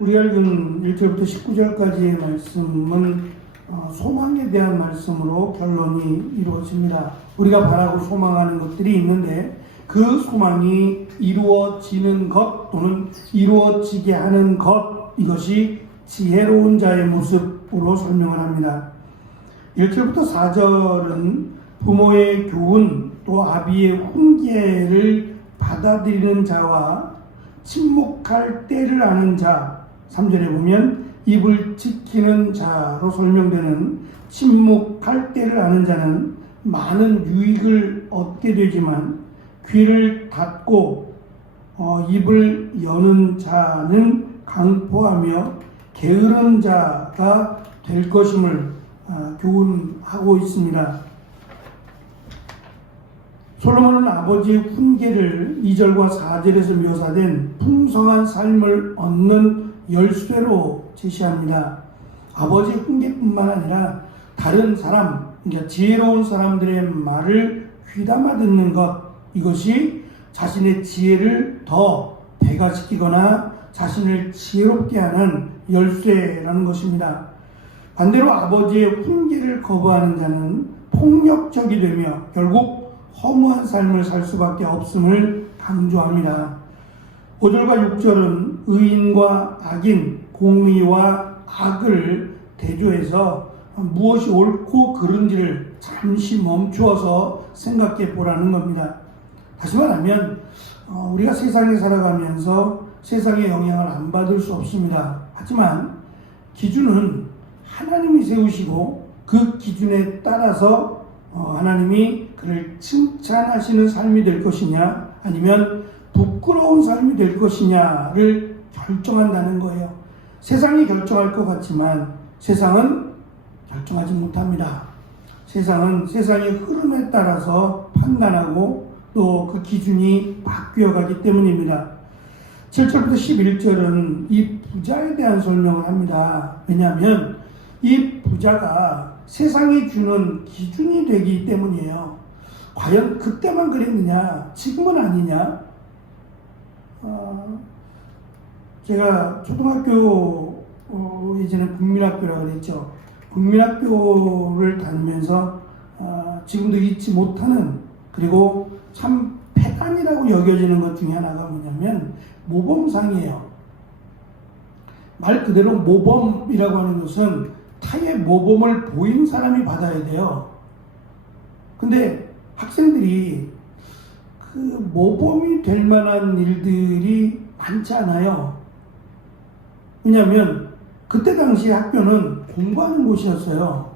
우리가 읽은 1절부터 19절까지의 말씀은 소망에 대한 말씀으로 결론이 이루어집니다. 우리가 바라고 소망하는 것들이 있는데 그 소망이 이루어지는 것 또는 이루어지게 하는 것, 이것이 지혜로운 자의 모습으로 설명을 합니다. 1절부터 4절은 부모의 교훈 또 아비의 훈계를 받아들이는 자와 침묵할 때를 아는 자, 3절에 보면 입을 지키는 자로 설명되는 침묵할 때를 아는 자는 많은 유익을 얻게 되지만 귀를 닫고 입을 여는 자는 강포하며 게으른 자가 될 것임을 교훈하고 있습니다. 솔로몬은 아버지의 훈계를 2절과 4절에서 묘사된 풍성한 삶을 얻는 열쇠로 제시합니다. 아버지의 훈계뿐만 아니라 다른 사람, 그러니까 지혜로운 사람들의 말을 귀담아 듣는 것, 이것이 자신의 지혜를 더 배가시키거나 자신을 지혜롭게 하는 열쇠라는 것입니다. 반대로 아버지의 훈계를 거부하는 자는 폭력적이 되며 결국 허무한 삶을 살 수밖에 없음을 강조합니다. 5절과 6절은 의인과 악인, 공의와 악을 대조해서 무엇이 옳고 그른지를 잠시 멈추어서 생각해 보라는 겁니다. 다시 말하면 우리가 세상에 살아가면서 세상의 영향을 안 받을 수 없습니다. 하지만 기준은 하나님이 세우시고 그 기준에 따라서 하나님이 그를 칭찬하시는 삶이 될 것이냐 아니면 부끄러운 삶이 될 것이냐를 결정한다는 거예요. 세상이 결정할 것 같지만 세상은 결정하지 못합니다. 세상은 세상의 흐름에 따라서 판단하고 또 그 기준이 바뀌어가기 때문입니다. 7절부터 11절은 이 부자에 대한 설명을 합니다. 왜냐하면 이 부자가 세상이 주는 기준이 되기 때문이에요. 과연 그때만 그랬느냐? 지금은 아니냐? 제가 초등학교 예전에 국민학교라고 그랬죠. 국민학교를 다니면서 지금도 잊지 못하는, 그리고 참 폐간이라고 여겨지는 것 중에 하나가 뭐냐면 모범상이에요. 말 그대로 모범이라고 하는 것은 타의 모범을 보인 사람이 받아야 돼요. 근데 학생들이 그 모범이 될 만한 일들이 많지 않아요. 왜냐하면 그때 당시 학교는 공부하는 곳이었어요.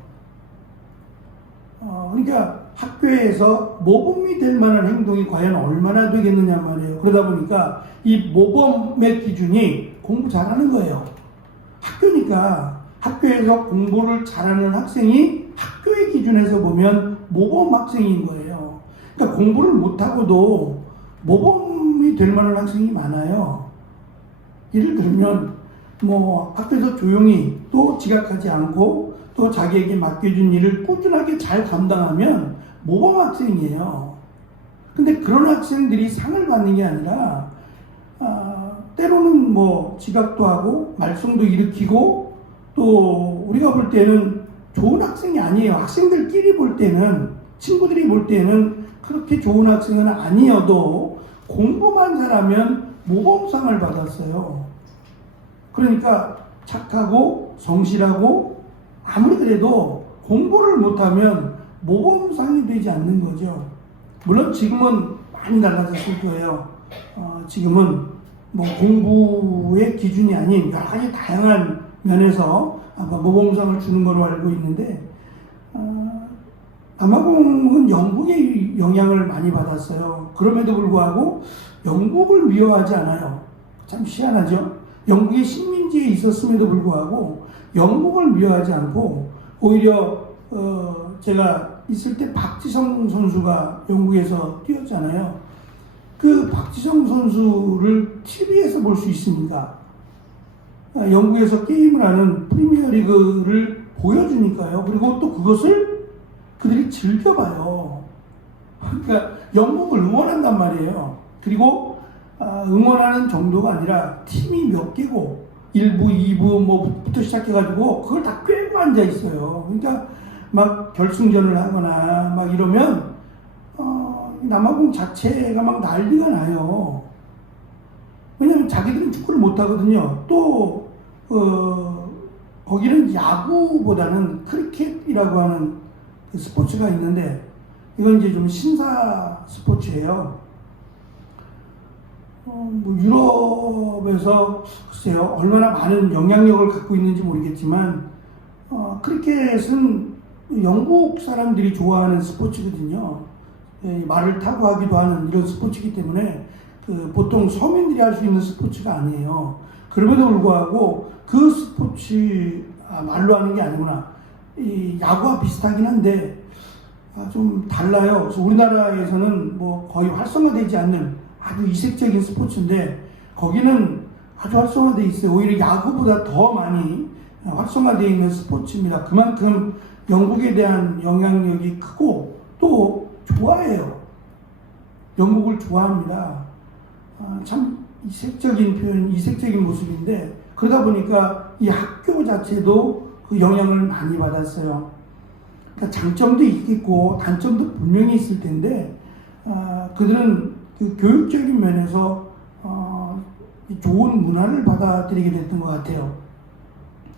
그러니까 학교에서 모범이 될 만한 행동이 과연 얼마나 되겠느냐 말이에요. 그러다 보니까 이 모범의 기준이 공부 잘하는 거예요. 학교니까 학교에서 공부를 잘하는 학생이 학교의 기준에서 보면 모범 학생인 거예요. 그러니까 공부를 못하고도 모범이 될 만한 학생이 많아요. 예를 들면 학교에서 조용히 또 지각하지 않고 또 자기에게 맡겨준 일을 꾸준하게 잘 감당하면 모범 학생이에요. 근데 그런 학생들이 상을 받는 게 아니라 때로는 지각도 하고 말썽도 일으키고 또 우리가 볼 때는 좋은 학생이 아니에요. 학생들끼리 볼 때는, 친구들이 볼 때는 그렇게 좋은 학생은 아니어도 공부만 잘하면 모범상을 받았어요. 그러니까 착하고 성실하고 아무리 그래도 공부를 못하면 모범상이 되지 않는 거죠. 물론 지금은 많이 달라졌을 거예요. 지금은 공부의 기준이 아닌 여러 가지 다양한 면에서 모범상을 주는 걸로 알고 있는데, 남아공은 영국의 영향을 많이 받았어요. 그럼에도 불구하고 영국을 미워하지 않아요. 참 희한하죠. 영국의 식민지에 있었음에도 불구하고 영국을 미워하지 않고 오히려 제가 있을 때 박지성 선수가 영국에서 뛰었잖아요. 그 박지성 선수를 TV에서 볼 수 있습니다. 영국에서 게임을 하는 프리미어리그를 보여주니까요. 그리고 또 그것을 그들이 즐겨봐요. 그러니까 영국을 응원한단 말이에요. 그리고 응원하는 정도가 아니라 팀이 몇 개고 1부, 2부 뭐부터 시작해가지고 그걸 다 꿰고 앉아 있어요. 그러니까 막 결승전을 하거나 막 이러면 남아공 자체가 막 난리가 나요. 왜냐면 자기들은 축구를 못 하거든요. 또 거기는 야구보다는 크리켓이라고 하는 그 스포츠가 있는데 이건 이제 좀 신사 스포츠예요. 뭐 유럽에서 글쎄요 얼마나 많은 영향력을 갖고 있는지 모르겠지만 크리켓은 영국 사람들이 좋아하는 스포츠거든요. 말을 타고 하기도 하는 이런 스포츠이기 때문에 보통 서민들이 할 수 있는 스포츠가 아니에요. 그럼에도 불구하고 그 스포츠 말로 하는 게 아니구나. 이 야구와 비슷하긴 한데 좀 달라요. 그래서 우리나라에서는 뭐 거의 활성화되지 않는 아주 이색적인 스포츠인데 거기는 아주 활성화되어 있어요. 오히려 야구보다 더 많이 활성화되어 있는 스포츠입니다. 그만큼 영국에 대한 영향력이 크고 또 좋아해요. 영국을 좋아합니다. 참 이색적인 표현, 이색적인 모습인데 그러다 보니까 이 학교 자체도 그 영향을 많이 받았어요. 그러니까 장점도 있겠고 단점도 분명히 있을 텐데 그들은 그 교육적인 면에서 좋은 문화를 받아들이게 됐던 것 같아요.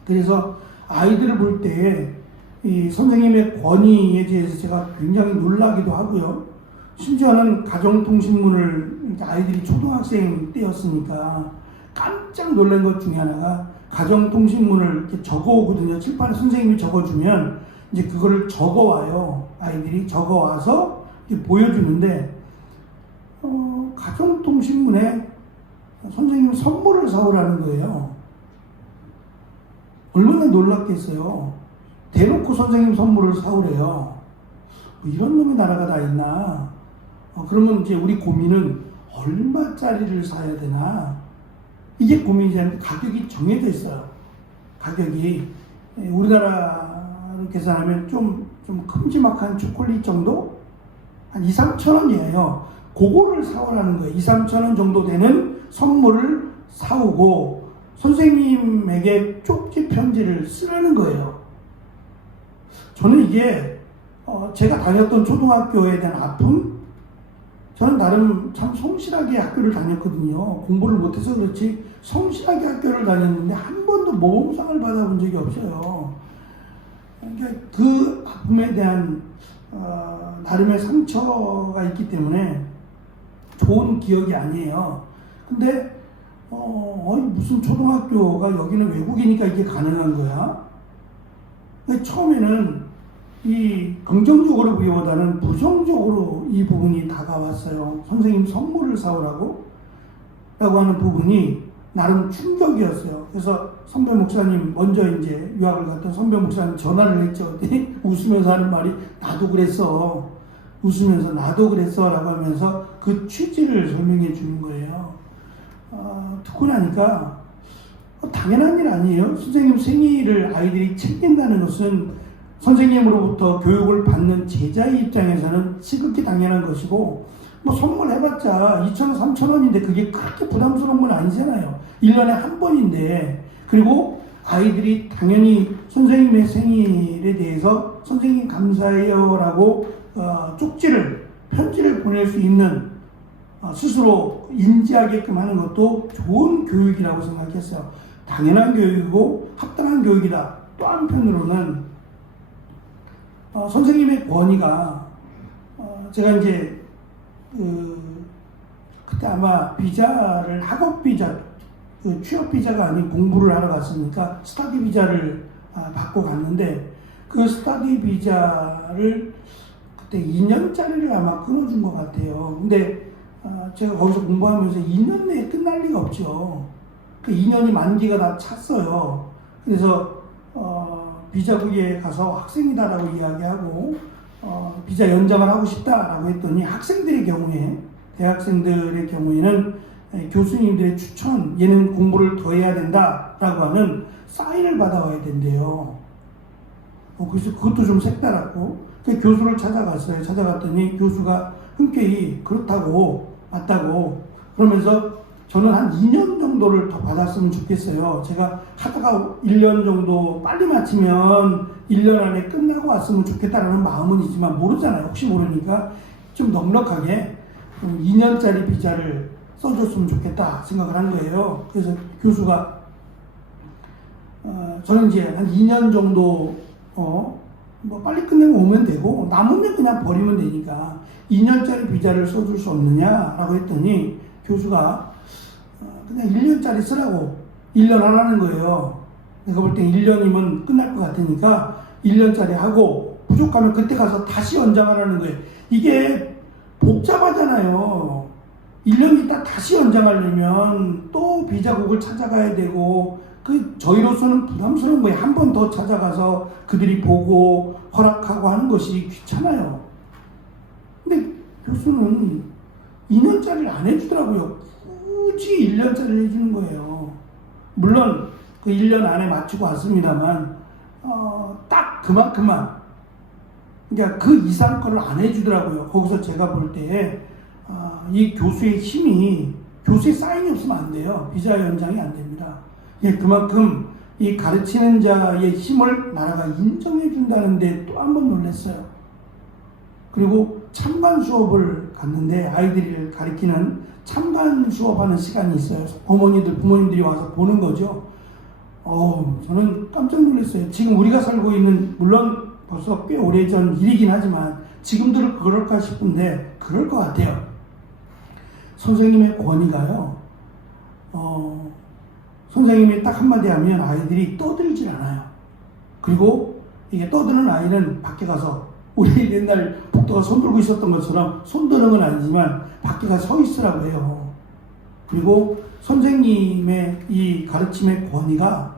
그래서 아이들을 볼 때 이 선생님의 권위에 대해서 제가 굉장히 놀라기도 하고요. 심지어는 가정통신문을 아이들이 초등학생 때였으니까 깜짝 놀란 것 중에 하나가 가정통신문을 이렇게 적어오거든요. 칠판에 선생님이 적어주면 이제 그거를 적어와요. 아이들이 적어와서 보여주는데 가정통신문에 선생님 선물을 사오라는 거예요. 얼마나 놀랐겠어요. 대놓고 선생님 선물을 사오래요. 뭐 이런 놈의 나라가 다 있나. 그러면 이제 우리 고민은 얼마짜리를 사야 되나. 이게 고민이지 않는데 가격이 정해져 있어요. 가격이 우리나라로 계산하면 좀 큼지막한 초콜릿 정도? 한 2, 3천 원이에요. 그거를 사오라는 거예요. 2, 3천 원 정도 되는 선물을 사오고 선생님에게 쪽지 편지를 쓰라는 거예요. 저는 이게 제가 다녔던 초등학교에 대한 아픔? 저는 나름 참 성실하게 학교를 다녔거든요. 공부를 못해서 그렇지 성실하게 학교를 다녔는데 한 번도 모범상을 받아본 적이 없어요. 그러니까 그 아픔에 대한 나름의 상처가 있기 때문에 좋은 기억이 아니에요. 근데 무슨 초등학교가 여기는 외국이니까 이게 가능한 거야? 처음에는 이 긍정적으로 보기보다는 부정적으로 이 부분이 다가왔어요. 선생님 선물을 사오라고 라고 하는 부분이 나름 충격이었어요. 그래서 선배 목사님, 먼저 이제 유학을 갔던 선배 목사님 전화를 했죠. 웃으면서 하는 말이 나도 그랬어. 웃으면서 나도 그랬어 라고 하면서 그 취지를 설명해 주는 거예요. 듣고 나니까 당연한 일 아니에요. 선생님 생일을 아이들이 챙긴다는 것은 선생님으로부터 교육을 받는 제자의 입장에서는 지극히 당연한 것이고 뭐 선물해봤자 2,000원, 3,000원인데 그게 그렇게 부담스러운 건 아니잖아요. 1년에 한 번인데 그리고 아이들이 당연히 선생님의 생일에 대해서 선생님 감사해요 라고 편지를 보낼 수 있는 스스로 인지하게끔 하는 것도 좋은 교육이라고 생각했어요. 당연한 교육이고 합당한 교육이다. 또 한편으로는 선생님의 권위가 제가 이제 그때 아마 비자를 학업 비자 취업 비자가 아닌 공부를 하러 갔으니까 스터디 비자를 받고 갔는데 그 스터디 비자를 그때 2년짜리를 아마 끊어준 것 같아요. 근데 제가 거기서 공부하면서 2년 내에 끝날 리가 없죠. 그 2년이 만기가 다 찼어요. 그래서 비자국에 가서 학생이다라고 이야기하고 비자 연장을 하고 싶다라고 했더니 학생들의 경우에 대학생들의 경우에는 교수님들의 추천 얘는 공부를 더 해야 된다라고 하는 사인을 받아와야 된대요. 그래서 그것도 좀 색달았고 교수를 찾아갔어요. 찾아갔더니 교수가 흔쾌히 그렇다고 맞다고 그러면서 저는 한 2년 정도를 더 받았으면 좋겠어요. 제가 하다가 1년 정도 빨리 마치면 1년 안에 끝나고 왔으면 좋겠다라는 마음은 있지만 모르잖아요. 혹시 모르니까 좀 넉넉하게 2년짜리 비자를 써줬으면 좋겠다 생각을 한 거예요. 그래서 교수가 저는 이제 한 2년 정도 뭐 빨리 끝내고 오면 되고 남으면 그냥 버리면 되니까 2년짜리 비자를 써줄 수 없느냐라고 했더니 교수가 그냥 1년짜리 쓰라고 1년 하라는 거예요. 내가 볼 땐 1년이면 끝날 것 같으니까 1년짜리 하고 부족하면 그때 가서 다시 연장하라는 거예요. 이게 복잡하잖아요. 1년 있다 다시 연장하려면 또 비자국을 찾아가야 되고 저희로서는 부담스러운 거예요. 한 번 더 찾아가서 그들이 보고 허락하고 하는 것이 귀찮아요. 근데 교수는 2년짜리를 안 해주더라고요. 굳이 1년짜리를 해주는 거예요. 물론 그 1년 안에 맞추고 왔습니다만 딱 그만큼만, 그러니까 그 이상 거를 안 해주더라고요. 거기서 제가 볼 때 이 교수의 힘이, 교수의 사인이 없으면 안 돼요. 비자 연장이 안 됩니다. 예, 그만큼 이 가르치는 자의 힘을 나라가 인정해 준다는데 또 한 번 놀랐어요. 그리고 참관 수업을 갔는데 아이들을 가르치는 참관 수업하는 시간이 있어요. 어머니들, 부모님들이 와서 보는 거죠. 저는 깜짝 놀랐어요. 지금 우리가 살고 있는, 물론 벌써 꽤 오래전 일이긴 하지만 지금도 그럴까 싶은데 그럴 것 같아요. 선생님의 권위가요. 선생님이 딱 한마디 하면 아이들이 떠들질 않아요. 그리고 이게 떠드는 아이는 밖에 가서, 우리 옛날 복도가 손 들고 있었던 것처럼 손 드는 건 아니지만 밖에 가서 서 있으라고 해요. 그리고 선생님의 이 가르침의 권위가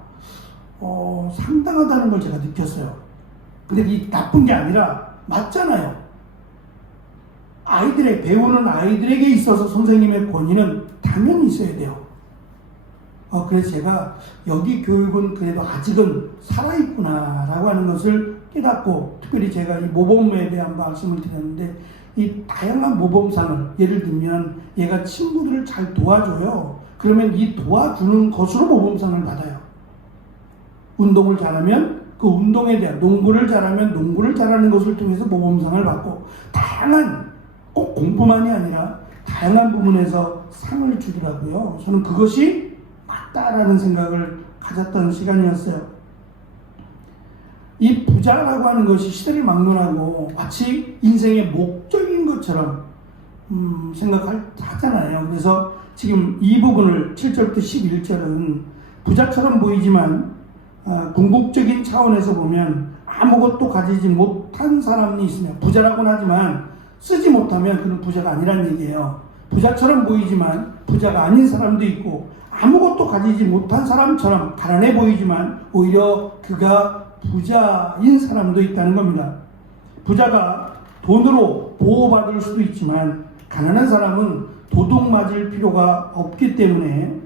상당하다는 걸 제가 느꼈어요. 근데 이 나쁜 게 아니라 맞잖아요. 배우는 아이들에게 있어서 선생님의 권위는 당연히 있어야 돼요. 그래서 제가 여기 교육은 그래도 아직은 살아있구나라고 하는 것을 깨닫고, 특별히 제가 이 모범에 대한 말씀을 드렸는데, 이 다양한 모범상을, 예를 들면 얘가 친구들을 잘 도와줘요. 그러면 이 도와주는 것으로 모범상을 받아요. 운동을 잘하면 그 운동에 대한, 농구를 잘하면 농구를 잘하는 것을 통해서 모범상을 받고, 다양한, 꼭 공부만이 아니라 다양한 부분에서 상을 주더라고요. 저는 그것이 맞다라는 생각을 가졌던 시간이었어요. 이 부자라고 하는 것이 시대를 막론하고 마치 인생의 목적인 것처럼 생각하잖아요. 그래서 지금 이 부분을 7절부터 11절은 부자처럼 보이지만 궁극적인 차원에서 보면 아무것도 가지지 못한 사람이 있으면, 부자라고는 하지만 쓰지 못하면 그는 부자가 아니란 얘기예요. 부자처럼 보이지만 부자가 아닌 사람도 있고, 아무것도 가지지 못한 사람처럼 가난해 보이지만 오히려 그가 부자인 사람도 있다는 겁니다. 부자가 돈으로 보호받을 수도 있지만 가난한 사람은 도둑 맞을 필요가 없기 때문에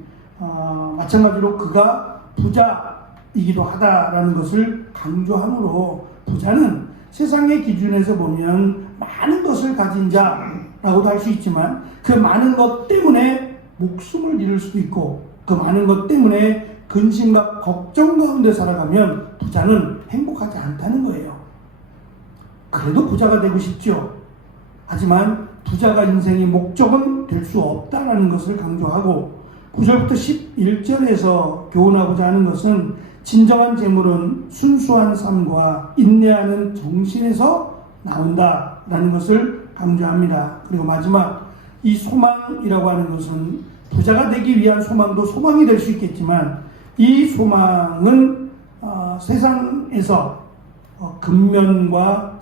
마찬가지로 그가 부자이기도 하다라는 것을 강조하므로, 부자는 세상의 기준에서 보면 많은 것을 가진 자라고도 할 수 있지만 그 많은 것 때문에 목숨을 잃을 수도 있고, 그 많은 것 때문에 근심과 걱정 가운데 살아가면 부자는 행복하지 않다는 거예요. 그래도 부자가 되고 싶죠. 하지만 부자가 인생의 목적은 될 수 없다는 것을 강조하고, 9절부터 11절에서 교훈하고자 하는 것은 진정한 재물은 순수한 삶과 인내하는 정신에서 나온다라는 것을 강조합니다. 그리고 마지막, 이 소망이라고 하는 것은 부자가 되기 위한 소망도 소망이 될 수 있겠지만, 이 소망은 세상에서 근면과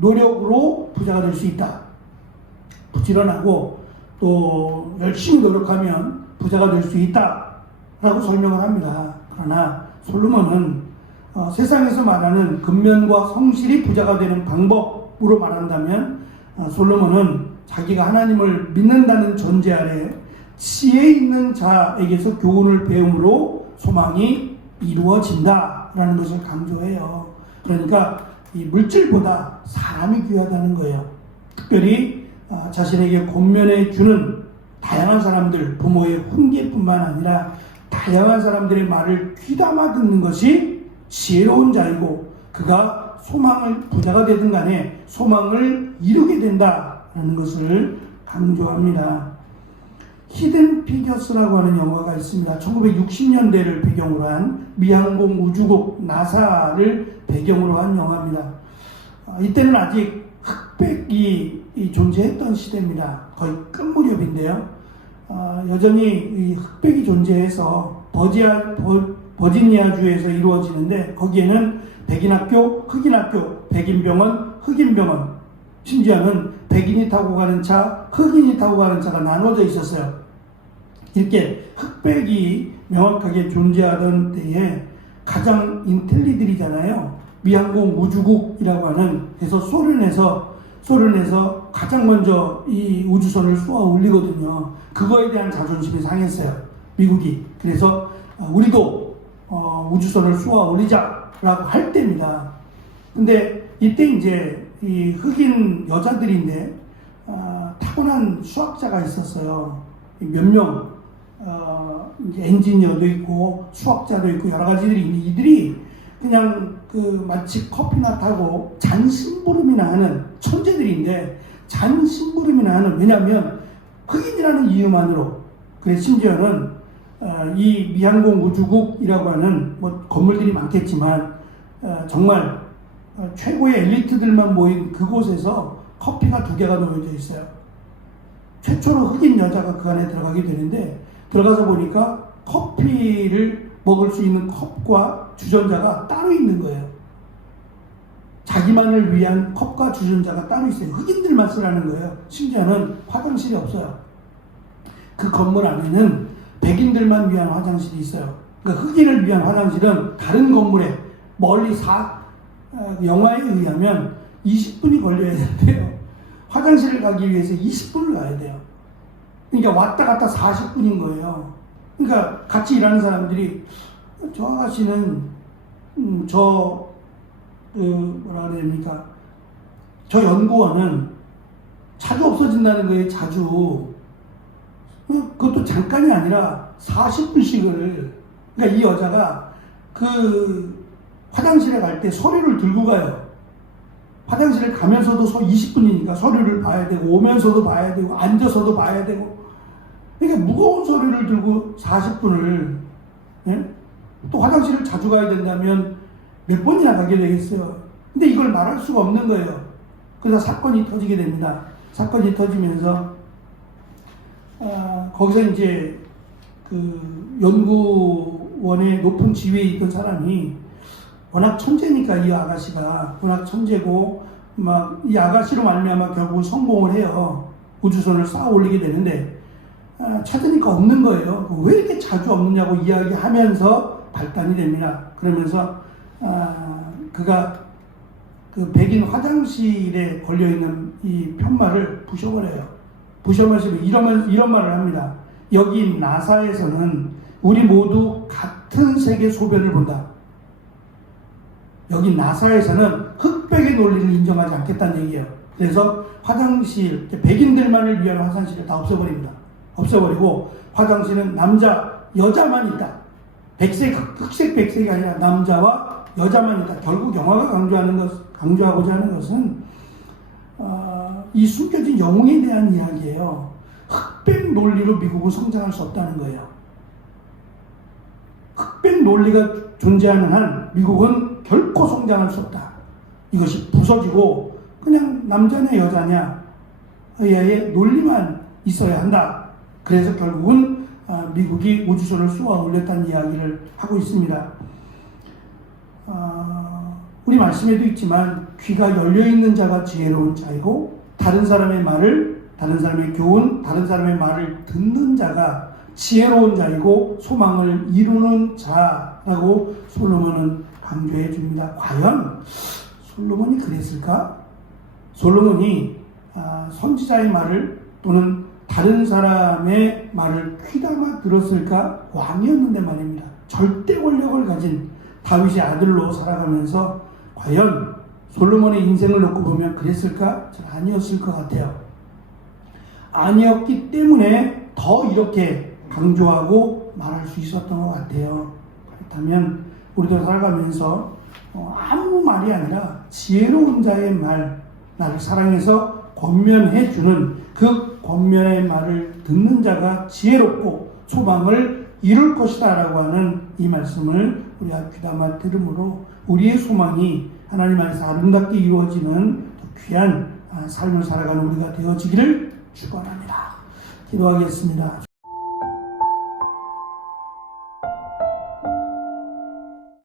노력으로 부자가 될 수 있다. 부지런하고 또 열심히 노력하면 부자가 될 수 있다라고 설명을 합니다. 그러나 솔로몬은 세상에서 말하는 근면과 성실이 부자가 되는 방법으로 말한다면, 솔로몬은 자기가 하나님을 믿는다는 전제 아래 지혜 있는 자에게서 교훈을 배움으로 소망이 이루어진다라는 것을 강조해요. 그러니까 이 물질보다 사람이 귀하다는 거예요. 특별히 자신에게 권면해 주는 다양한 사람들, 부모의 훈계뿐만 아니라 다양한 사람들의 말을 귀담아 듣는 것이 지혜로운 자이고, 그가 부자가 되든 간에 소망을 이루게 된다는 것을 강조합니다. 히든 피겨스라고 하는 영화가 있습니다. 1960년대를 배경으로 한 미항공 우주국 나사를 배경으로 한 영화입니다. 이때는 아직 흑백이 존재했던 시대입니다. 거의 끝무렵인데요. 여전히 이 흑백이 존재해서 버지니아주에서 이루어지는데, 거기에는 백인학교, 흑인학교, 백인병원, 흑인병원, 심지어는 백인이 타고 가는 차, 흑인이 타고 가는 차가 나눠져 있었어요. 이렇게 흑백이 명확하게 존재하던 때에 가장 인텔리들이잖아요. 미항공 우주국이라고 하는, 그래서 소련에서 가장 먼저 이 우주선을 쏘아 올리거든요. 그거에 대한 자존심이 상했어요, 미국이. 그래서 우리도 우주선을 쏘아 올리자라고 할 때입니다. 근데 이때 이제 이 흑인 여자들인데 타고난 수학자가 있었어요. 몇 명, 엔지니어도 있고 수학자도 있고 여러 가지들이 있는데, 이들이 그냥 마치 커피나 타고 잔심부름이나 하는 천재들인데, 잔심부름이나 하는, 왜냐하면 흑인이라는 이유만으로. 그래서 심지어는 이 미항공 우주국이라고 하는 건물들이 많겠지만 정말 최고의 엘리트들만 모인 그곳에서 커피가 2개가 놓여져 있어요. 최초로 흑인 여자가 그 안에 들어가게 되는데, 들어가서 보니까 커피를 먹을 수 있는 컵과 주전자가 따로 있는 거예요. 자기만을 위한 컵과 주전자가 따로 있어요. 흑인들만 쓰라는 거예요. 심지어는 화장실이 없어요. 그 건물 안에는 백인들만 위한 화장실이 있어요. 그러니까 흑인을 위한 화장실은 다른 건물에 멀리 영화에 의하면 20분이 걸려야 되는데요. 화장실을 가기 위해서 20분을 가야 돼요. 그러니까 왔다 갔다 40분인 거예요. 그러니까 같이 일하는 사람들이, 저 아가씨는 뭐라 그래야 됩니까? 저 연구원은 자주 없어진다는 거예요, 자주. 그것도 잠깐이 아니라 40분씩을. 그러니까 이 여자가 화장실에 갈 때 서류를 들고 가요. 화장실을 가면서도 20분이니까 서류를 봐야 되고, 오면서도 봐야 되고, 앉아서도 봐야 되고. 그러니까 무거운 서류를 들고 40분을, 예? 또 화장실을 자주 가야 된다면 몇 번이나 가게 되겠어요. 근데 이걸 말할 수가 없는 거예요. 그래서 사건이 터지게 됩니다. 사건이 터지면서 거기서 이제 연구원의 높은 지위에 있던 사람이, 워낙 천재니까 이 아가씨가 워낙 천재고 이 아가씨로 말미암아 결국은 성공을 해요. 우주선을 쌓아 올리게 되는데, 찾으니까 없는 거예요. 왜 이렇게 자주 없느냐고 이야기하면서 발단이 됩니다. 그러면서 그가 백인 화장실에 걸려있는 이 편말을 부셔버려요. 부셔버리시면 이런 말을 합니다. 여기 나사에서는 우리 모두 같은 색의 소변을 본다. 여기 나사에서는 흑백의 논리를 인정하지 않겠다는 얘기예요. 그래서 화장실, 백인들만을 위한 화장실을 다 없애버립니다. 없애버리고 화장실은 여자만 있다. 흑색, 백색이 아니라 남자와 여자만 있다. 결국 영화가 강조하고자 하는 것은 이 숨겨진 영웅에 대한 이야기예요. 흑백 논리로 미국은 성장할 수 없다는 거예요. 흑백 논리가 존재하는 한 미국은 결코 성장할 수 없다. 이것이 부서지고 그냥 남자냐 여자냐 의 논리만 있어야 한다. 그래서 결국은 미국이 우주선을 쏘아 올렸다는 이야기를 하고 있습니다. 우리 말씀에도 있지만 귀가 열려있는 자가 지혜로운 자이고, 다른 사람의 교훈, 다른 사람의 말을 듣는 자가 지혜로운 자이고 소망을 이루는 자라고 솔로몬은 강조해 줍니다. 과연 솔로몬이 그랬을까? 솔로몬이 선지자의 말을 또는 다른 사람의 말을 귀담아 들었을까? 왕이었는데 말입니다. 절대 권력을 가진 다윗의 아들로 살아가면서 과연 솔로몬의 인생을 놓고 보면 그랬을까? 잘 아니었을 것 같아요. 아니었기 때문에 더 이렇게 강조하고 말할 수 있었던 것 같아요. 그렇다면 우리도 살아가면서 아무 말이 아니라 지혜로운 자의 말, 나를 사랑해서 권면해 주는 그 권면의 말을 듣는 자가 지혜롭고 소망을 이룰 것이다 라고 하는 이 말씀을 우리가 귀담아 들음으로 우리의 소망이 하나님 안에서 아름답게 이루어지는 귀한 삶을 살아가는 우리가 되어지기를 축원합니다. 기도하겠습니다.